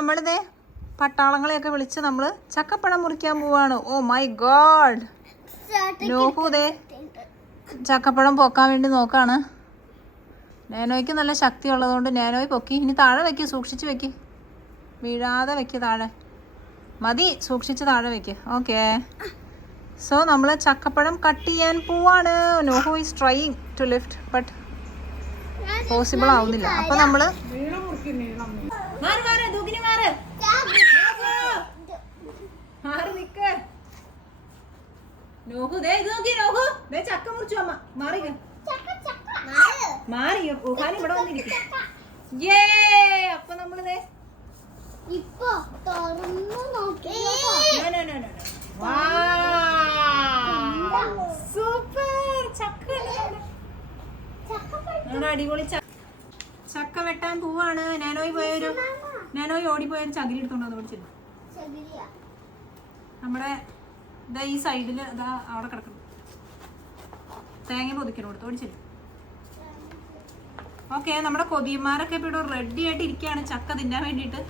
നമ്മളിതേ പട്ടാളങ്ങളെയൊക്കെ വിളിച്ച് നമ്മൾ ചക്കപ്പഴം മുറിക്കാൻ പോവാണ്. Oh my God. നോഹൂതേ ചക്കപ്പഴം പൊക്കാൻ വേണ്ടി നോക്കാണ്. നാനോയ്ക്ക് നല്ല ശക്തി ഉള്ളതുകൊണ്ട് നാനോയ് പൊക്കി. ഇനി താഴെ വെക്ക്, സൂക്ഷിച്ച് വെക്ക്, വീഴാതെ വെക്ക്. താഴെ മതി, സൂക്ഷിച്ച് താഴെ വെക്ക്. ഓക്കെ. സോ നമ്മൾ ചക്കപ്പഴം കട്ട് ചെയ്യാൻ പോവാണ്. Noah is trying to lift but possible ആവുന്നില്ല. അപ്പൊ നമ്മള് ചക്ക മുറിച്ചു അമ്മ മാറി മാറി ഇവിടെ വന്നിരിക്കും. അപ്പൊ നമ്മളിതേ സൂപ്പർ ചക്ക, അടിപൊളി ചക്ക വെട്ടാൻ പോവാണ്. നാനോയ് ഓടിപ്പോയൊരു ചകിരി എടുത്തോണ്ട് പഠിച്ചില്ല. നമ്മുടെ ഇതാ ഈ സൈഡില് ഇതാ അവിടെ കിടക്കുന്നു. തേങ്ങ പൊതിക്കണോടുത്ത് ഓടിച്ചില്ല. ഓക്കെ, നമ്മുടെ കൊതിയന്മാരൊക്കെ ഇപ്പൊ ഇവിടെ റെഡി ആയിട്ട് ഇരിക്കുകയാണ് ചക്ക തിന്നാൻ വേണ്ടിയിട്ട്.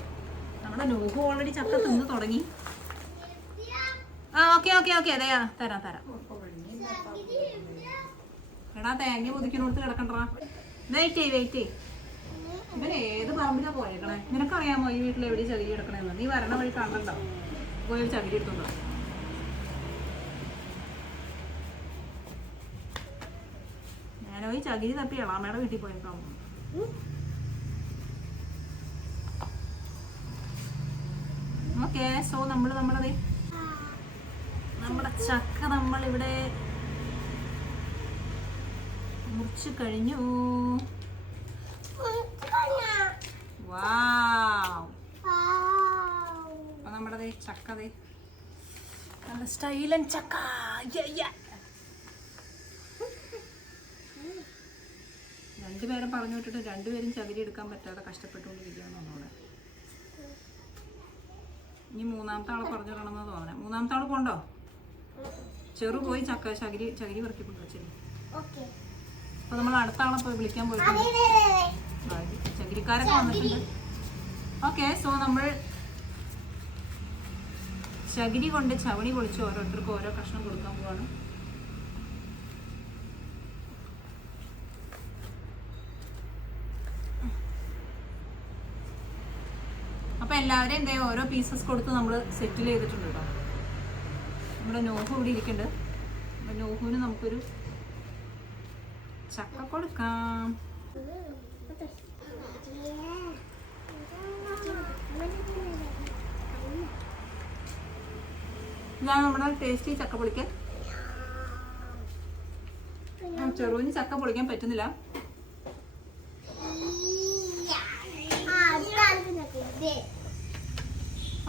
നമ്മുടെ നോഹു ഓൾറെഡി ചക്ക തിന്ന് തുടങ്ങി. ഓക്കെ ഓക്കെ ഓക്കെ, അതെയാ തരാം തരാം. എടാ തേങ്ങ പൊതിക്കണോടുത്ത് കിടക്കണ്ടാ. വെയിറ്റ് ചെയ്. ഇവൻ ഏത് പറമ്പിലാ പോയേക്കണേ? നിനക്കറിയാമോ ഈ വീട്ടിൽ എവിടെ ചകിരി കിടക്കണേന്ന്? നീ വരണ വഴി കാണണ്ടോ? പോയി ഒരു ചകിരി എടുത്തോണ്ടോ. ഞാനോ ഈ ചകിരി തപ്പി എളാമ്മയുടെ വീട്ടിൽ പോയേക്കാം. ഓക്കെ. സോ നമ്മുടെ ചക്ക നമ്മളിവിടെ മുറിച്ച് കഴിഞ്ഞു. അപ്പൊ നമ്മുടെ ചക്ക നല്ല സ്റ്റൈലൻ ചക്ക. രണ്ടുപേരും പറഞ്ഞു വിട്ടിട്ട് രണ്ടുപേരും ചകിരി എടുക്കാൻ പറ്റാതെ കഷ്ടപ്പെട്ടുകൊണ്ടിരിക്കുകയാണ് നമ്മളോട്. ഇനി മൂന്നാമത്തെ ആളെ പറഞ്ഞു തരണമെന്ന് തോന്നണേ. മൂന്നാമത്തെ ആള് പോണ്ടോ? ചെറു പോയി ചകിരി പെറുക്കിക്കൊണ്ട് വെച്ചില്ല. അപ്പൊ നമ്മൾ അടുത്ത ആളെ പോയി വിളിക്കാൻ പോയിട്ടുണ്ട്. ചകിരിക്കാരൊക്കെ വന്നിട്ടുണ്ട്. ഓക്കെ. സോ നമ്മൾ ചകിരി കൊണ്ട് ചവണി പൊളിച്ച് ഓരോരുത്തർക്കും ഓരോ കഷ്ണം കൊടുക്കാൻ പോവാണ്. അപ്പൊ എല്ലാവരും എന്താ ഓരോ പീസസ് കൊടുത്ത് നമ്മൾ സെറ്റിൽ ചെയ്തിട്ടുണ്ട് കേട്ടോ. നമ്മുടെ നോഹു ഇവിടെ ഇരിക്കുന്നുണ്ട്. അപ്പൊ നോഹുവിന് നമുക്കൊരു ചക്ക കൊടുക്കാം. ഇതാണ് നമ്മുടെ ടേസ്റ്റി ചക്ക പൊളിക്കൽ. ചെറുവിന് ചക്ക പൊളിക്കാൻ പറ്റുന്നില്ല.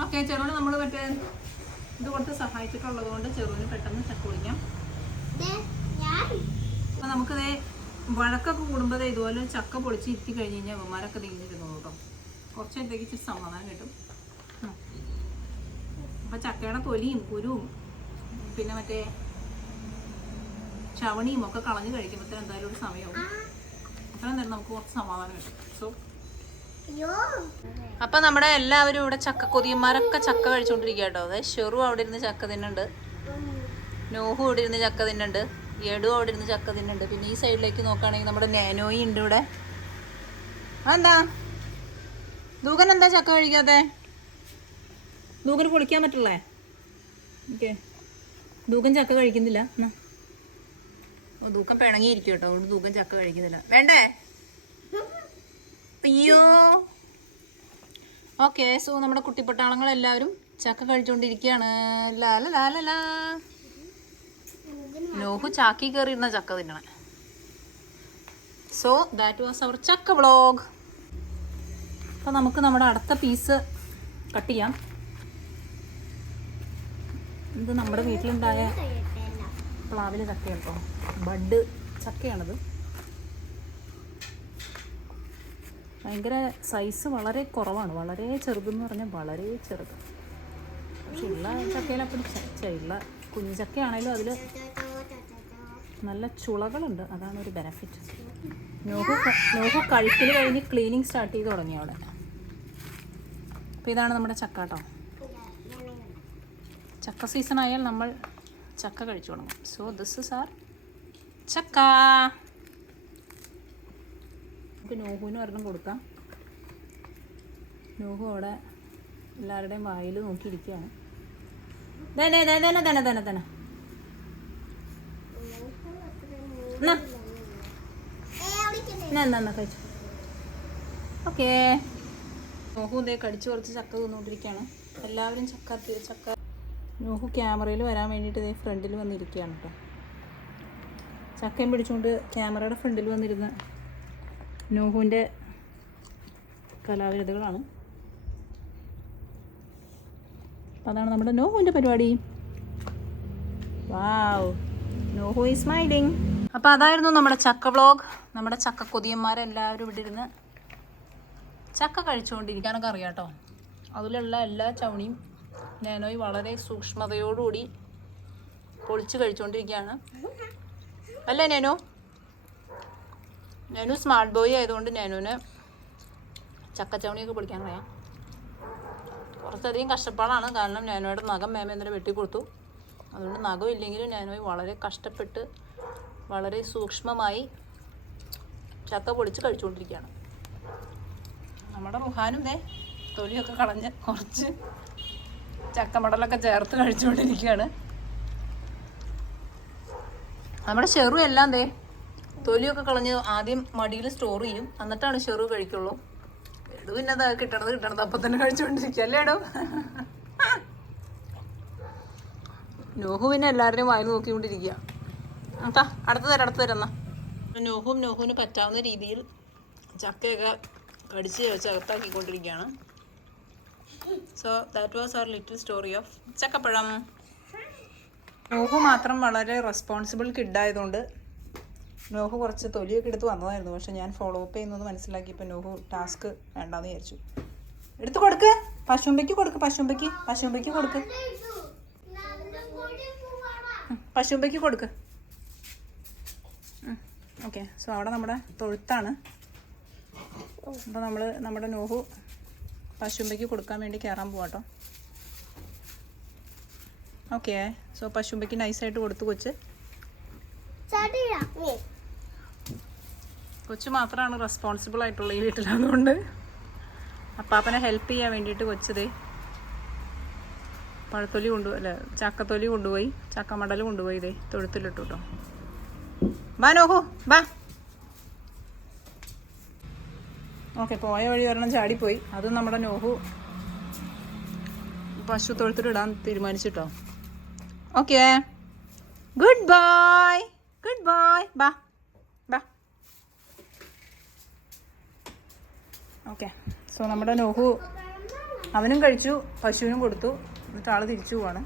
ഓക്കെ, ചെറുവിന് നമ്മൾ മറ്റേ ഇത് കൊടുത്ത് സഹായിച്ചിട്ടുള്ളത് കൊണ്ട് ചെറുവിന് പെട്ടെന്ന് ചക്ക പൊളിക്കാം. അപ്പൊ നമുക്കിത് വഴക്കൊക്കെ കൂടുമ്പോൾ ഇതുപോലെ ചക്ക പൊളിച്ച് ഇരുത്തി കഴിഞ്ഞ് കഴിഞ്ഞാൽ അവന്മാരൊക്കെ നീങ്ങിരുന്നു കേട്ടോ. കുറച്ച് നേരത്തേക്ക് ഇച്ചിരി സമാധാനം കിട്ടും. അപ്പൊ ചക്കയുടെ തൊലിയും കുരുവും പിന്നെ മറ്റേ ചവണിയും ഒക്കെ കളഞ്ഞ് കഴിക്കുമ്പോഴത്തേന് എന്തായാലും ഒരു സമയവും അത്രയും നേരം നമുക്ക് കുറച്ച് സമാധാനം കിട്ടും. സോ അപ്പൊ നമ്മുടെ എല്ലാവരും ഇവിടെ ചക്ക കൊതിയന്മാരൊക്കെ ചക്ക കഴിച്ചുകൊണ്ടിരിക്കുക കേട്ടോ. അതായത് ഷെറു അവിടെ ഇരുന്ന് ചക്ക തിന്നുണ്ട്, നോഹു ഇവിടെ ഇരുന്ന് ചക്ക തിന്നുണ്ട്, യെഡു അവിടെ ഇരുന്ന് ചക്ക തിന്നുണ്ട്. പിന്നെ ഈ സൈഡിലേക്ക് നോക്കുകയാണെങ്കിൽ നമ്മുടെ നാനോയി ഉണ്ട് ഇവിടെ. അതെന്താ ദൂകൻ എന്താ ചക്ക കഴിക്കാതെ? ദൂകന് പൊളിക്കാൻ പറ്റുള്ളേ? ഓക്കെ, ദൂകൻ ചക്ക കഴിക്കുന്നില്ല. ദൂക്കൻ പിണങ്ങിയിരിക്കും കേട്ടോ, അതുകൊണ്ട് ദൂകൻ ചക്ക കഴിക്കുന്നില്ല. വേണ്ടേ? അയ്യോ. ഓക്കെ. സോ നമ്മുടെ കുട്ടിപ്പട്ടാളങ്ങളെല്ലാവരും ചക്ക കഴിച്ചുകൊണ്ടിരിക്കുകയാണ്. ലാലാ. നോഹു ചാക്കി കയറിയിരുന്ന ചക്ക തിന്നണേ. സോ ദാറ്റ് വാസ് അവർ ചക്ക വ്ളോഗ്. അപ്പം നമുക്ക് നമ്മുടെ അടുത്ത പീസ് കട്ട് ചെയ്യാം. ഇത് നമ്മുടെ വീട്ടിലുണ്ടായ പ്ലാവിലെ ചക്ക കേട്ടോ, ബഡ് ചക്കയാണത്. ഭയങ്കര സൈസ് വളരെ കുറവാണ്, വളരെ ചെറുതെന്ന് പറഞ്ഞാൽ വളരെ ചെറുത്. പക്ഷെ ഉള്ള ചക്കയിലപ്പോൾ ഉള്ള കുഞ്ഞു ചക്കയാണേലും അതിൽ നല്ല ചുളകളുണ്ട്, അതാണ് ഒരു ബെനഫിറ്റ്. നോഹു കഴുത്തിൽ കഴിഞ്ഞ് ക്ലീനിങ് സ്റ്റാർട്ട് ചെയ്ത് തുടങ്ങി അവിടെ. അപ്പോൾ ഇതാണ് നമ്മുടെ ചക്ക കേട്ടോ. ചക്ക സീസൺ ആയാൽ നമ്മൾ ചക്ക കഴിച്ചു തുടങ്ങും. സോ ദിസ് ഇസ് ആർ ചക്ക. നമുക്ക് നോഹുവിന് ഒരെണ്ണം കൊടുക്കാം. നോഹു അവിടെ എല്ലാവരുടെയും വായിൽ നോക്കിയിരിക്കുകയാണ്. തന്നെ എന്നാ കഴിച്ചു. ഓക്കേ. നോഹു ഇതേ കടിച്ചു കുറച്ച് ചക്ക തിന്നുകൊണ്ടിരിക്കുകയാണ്. എല്ലാവരും ചക്ക. നോഹു ക്യാമറയിൽ വരാൻ വേണ്ടിയിട്ട് ഇതേ ഫ്രണ്ടിൽ വന്നിരിക്കുകയാണ് കേട്ടോ. ചക്കയും പിടിച്ചുകൊണ്ട് ക്യാമറയുടെ ഫ്രണ്ടിൽ വന്നിരുന്ന നോഹുവിൻ്റെ കലാവിരുദ്ധകളാണ്. അപ്പം അതാണ് നമ്മുടെ നോഹുവിൻ്റെ പരിപാടി. വാവ്, നോഹു ഈസ് സ്മൈലിംഗ്. അപ്പോൾ അതായിരുന്നു നമ്മുടെ ചക്ക വ്ളോഗ്. നമ്മുടെ ചക്ക കൊതിയന്മാരെല്ലാവരും ഇവിടെ ഇരുന്ന് ചക്ക കഴിച്ചുകൊണ്ടിരിക്കാനൊക്കെ അറിയാം കേട്ടോ. അതിലുള്ള എല്ലാ ചവണിയും നാനോയ് വളരെ സൂക്ഷ്മതയോടുകൂടി പൊളിച്ച് കഴിച്ചുകൊണ്ടിരിക്കുകയാണ്. അല്ലേ നാനു? നാനു സ്മാർട്ട് ബോയ് ആയതുകൊണ്ട് നാനുവിന് ചക്കച്ചവണിയൊക്കെ പൊളിക്കാൻ അറിയാം. കുറച്ചധികം കഷ്ടപ്പാടാണ്. കാരണം നാനോയുടെ നഖം മേമ എന്നിട്ട് വെട്ടിക്കൊടുത്തു. അതുകൊണ്ട് നഖം ഇല്ലെങ്കിലും നാനോയ് വളരെ കഷ്ടപ്പെട്ട് വളരെ സൂക്ഷ്മമായി ചക്ക പൊളിച്ച് കഴിച്ചുകൊണ്ടിരിക്കുകയാണ്. നമ്മുടെ റുഹാനും ദേ തൊലിയൊക്കെ കളഞ്ഞ് കുറച്ച് ചക്കമടലൊക്കെ ചേർത്ത് കഴിച്ചുകൊണ്ടിരിക്കുകയാണ്. നമ്മുടെ ഷെറു എല്ലാം ദേ തൊലിയൊക്കെ കളഞ്ഞ് ആദ്യം മടിയിൽ സ്റ്റോർ ചെയ്യും, എന്നിട്ടാണ് ഷെറു കഴിക്കുള്ളൂ. ഇത് പിന്നെ അത് കിട്ടണത് അപ്പം തന്നെ കഴിച്ചുകൊണ്ടിരിക്കുക അല്ലേടോ? നോഹു പിന്നെ എല്ലാവരുടെയും വായിൽ നോക്കിക്കൊണ്ടിരിക്കുക. കേട്ടാ അടുത്ത് തരാം എന്നാ. നോഹുവിന് പറ്റാവുന്ന രീതിയിൽ ചക്കയൊക്കെ കടിച്ച് ചകത്താക്കിക്കൊണ്ടിരിക്കുകയാണ്. So that was our little story of ചക്കപ്പഴം. നോഹു മാത്രം വളരെ റെസ്പോൺസിബിൾ കിഡായതുകൊണ്ട് നോഹു കുറച്ച് തൊലിയൊക്കെ എടുത്ത് വന്നതായിരുന്നു. പക്ഷെ ഞാൻ ഫോളോ അപ്പ് ചെയ്യുന്നത് മനസ്സിലാക്കിയപ്പോൾ നോഹു ടാസ്ക് വേണ്ടാന്ന് വിചാരിച്ചു. എടുത്ത് കൊടുക്ക്, പശുമ്പയ്ക്ക് കൊടുക്ക്. ഓക്കെ. സോ അവിടെ നമ്മുടെ തൊഴുത്താണ്. അപ്പോൾ നമ്മുടെ നോഹു പശുമ്പയ്ക്ക് കൊടുക്കാൻ വേണ്ടി കയറാൻ പോവാട്ടോ. ഓക്കെ. സോ പശുമ്പയ്ക്ക് നൈസായിട്ട് കൊടുത്തു. കൊച്ചു മാത്രമാണ് റെസ്പോൺസിബിൾ ആയിട്ടുള്ള ഈ വീട്ടിൽ. അതുകൊണ്ട് അപ്പാപ്പനെ ഹെൽപ്പ് ചെയ്യാൻ വേണ്ടിയിട്ട് കൊച്ചതേ ചക്കത്തൊലി കൊണ്ടുപോയി, ചക്കമടൽ കൊണ്ടുപോയി ഇതേ തൊഴുത്തിലിട്ടു കേട്ടോ. ബാ നോഹു ബാ. ഓക്കെ. പോയ വഴി ഒരെണ്ണം ചാടിപ്പോയി. അത് നമ്മുടെ നോഹു പശു തൊഴുത്തിലിടാൻ തീരുമാനിച്ചിട്ടോ. ഓക്കെ. Good bye. ബാ. ഓക്കെ. സോ നമ്മുടെ നോഹു അവനും കഴിച്ചു, പശുവിനും കൊടുത്തു. എന്നിട്ട് ആൾ തിരിച്ചു പോവാണ്.